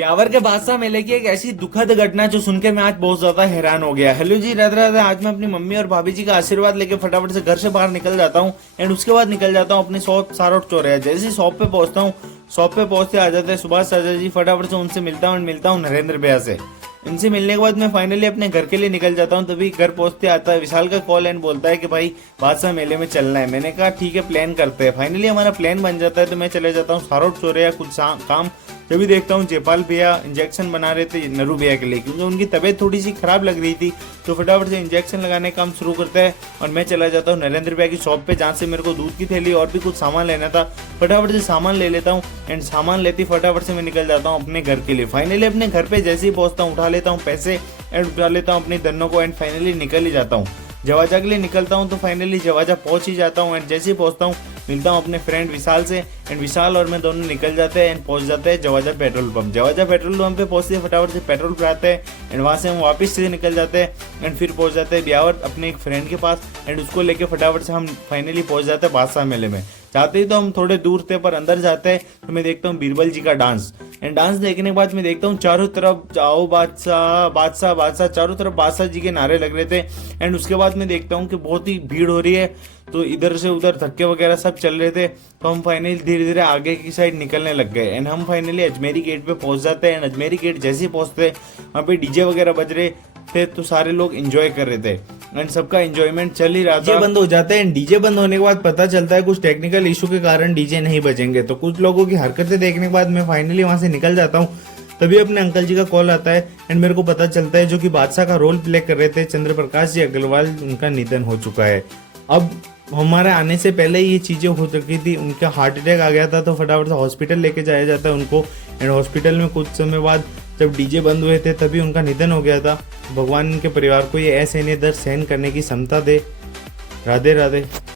ब्यावर के बादशाह मेले की एक ऐसी दुखद घटना जो सुनकर मैं आज बहुत ज्यादा हैरान हो गया। हेलो जी, राधे राधे। आज मैं अपनी मम्मी और भाभी जी का आशीर्वाद लेके फटाफट से घर से बाहर निकल जाता हूँ एंड उसके बाद निकल जाता हूँ अपनी शॉप सारोट चौराहा। जैसे ही शॉप पे पहुंचता हूँ, शॉप पे पहुंचते आ जाते हैं सुभाष चाचा जी। फटाफट से उनसे मिलता हूँ, मिलता हूँ नरेंद्र भैया से। इनसे मिलने के बाद मैं फाइनली अपने घर के लिए निकल जाता हूँ। तभी घर पहुंचते आता है विशाल का कॉल एंड बोलता है कि भाई बादशाह मेले में चलना है। मैंने कहा ठीक है, प्लान करते हैं। फाइनली हमारा प्लान बन जाता है तो मैं चले जाता हूँ सारोट चौराहा कुछ काम। तभी देखता हूँ जयपाल भैया इंजेक्शन बना रहे थे नरू भैया के लिए, क्योंकि उनकी तबीयत थोड़ी सी खराब लग रही थी। तो फटाफट से इंजेक्शन लगाने का काम शुरू करते हैं और मैं चला जाता हूँ नरेंद्र भैया की शॉप पे, जहाँ से मेरे को दूध की थैली और भी कुछ सामान लेना था। फटाफट से सामान ले लेता हूँ एंड सामान लेती फटाफट से मैं निकल जाता हूँ अपने घर के लिए। फाइनली अपने घर पे जैसे ही पहुंचता हूँ, उठा लेता हूँ पैसे एंड उठा लेता हूँ अपनी धनों को एंड फाइनली निकल ही जाता हूँ। जवाजा के लिए निकलता हूँ तो फाइनली जवाजा पहुंच ही जाता हूँ एंड जैसे ही पहुंचता हूँ मिलता हूँ अपने फ्रेंड विशाल से एंड विशाल और मैं दोनों निकल जाते हैं एंड पहुंच जाते हैं Jawaja petrol pump. Jawaja petrol pump पे पहुंचते हैं, फटाफट से पेट्रोल भराते हैं एंड वहाँ से हम वापस से निकल जाते हैं एंड फिर पहुंच जाते हैं ब्यावर अपने एक फ्रेंड के पास एंड उसको लेके फटाफट से हम फाइनली पहुंच जाते हैं बादशाह मेले में। जाते ही तो हम थोड़े दूर थे, पर अंदर जाते हैं तो मैं देखता हूँ बीरबल जी का डांस एंड डांस देखने के बाद मैं देखता हूँ चारों तरफ जाओ बादशाह बादशाह बादशाह, चारों तरफ बादशाह जी के नारे लग रहे थे। एंड उसके बाद मैं देखता हूँ कि बहुत ही भीड़ हो रही है, तो इधर से उधर धक्के वगैरह सब चल रहे थे। तो हम फाइनली धीरे धीरे आगे की साइड निकलने लग गए एंड हम फाइनली अजमेरी गेट पे पहुंच जाते हैं एंड अजमेरी गेट जैसे ही पहुंचते वहाँ पे डीजे वगैरह बज रहे थे, तो सारे लोग एंजॉय कर रहे थे एंड सबका एंजॉयमेंट चल ही रहा था। डीजे बंद हो जाते हैं, डीजे बंद होने के बाद पता चलता है कुछ टेक्निकल इशू के कारण डीजे नहीं बजेंगे। तो कुछ लोगों की हरकतें देखने के बाद मैं फाइनली वहां से निकल जाता हूँ। तभी अपने अंकल जी का कॉल आता है एंड मेरे को पता चलता है जो कि बादशाह का रोल प्ले कर रहे थे चंद्र प्रकाश जी अग्रवाल, उनका निधन हो चुका है। अब हमारे आने से पहले ये चीजें हो चुकी थी, उनका हार्ट अटैक आ गया था, तो फटाफट से हॉस्पिटल लेके जाया जाता है उनको एंड हॉस्पिटल में कुछ समय बाद जब डीजे बंद हुए थे तभी उनका निधन हो गया था। भगवान इनके परिवार को ये ऐसे दर्द सहन करने की क्षमता दे। राधे राधे।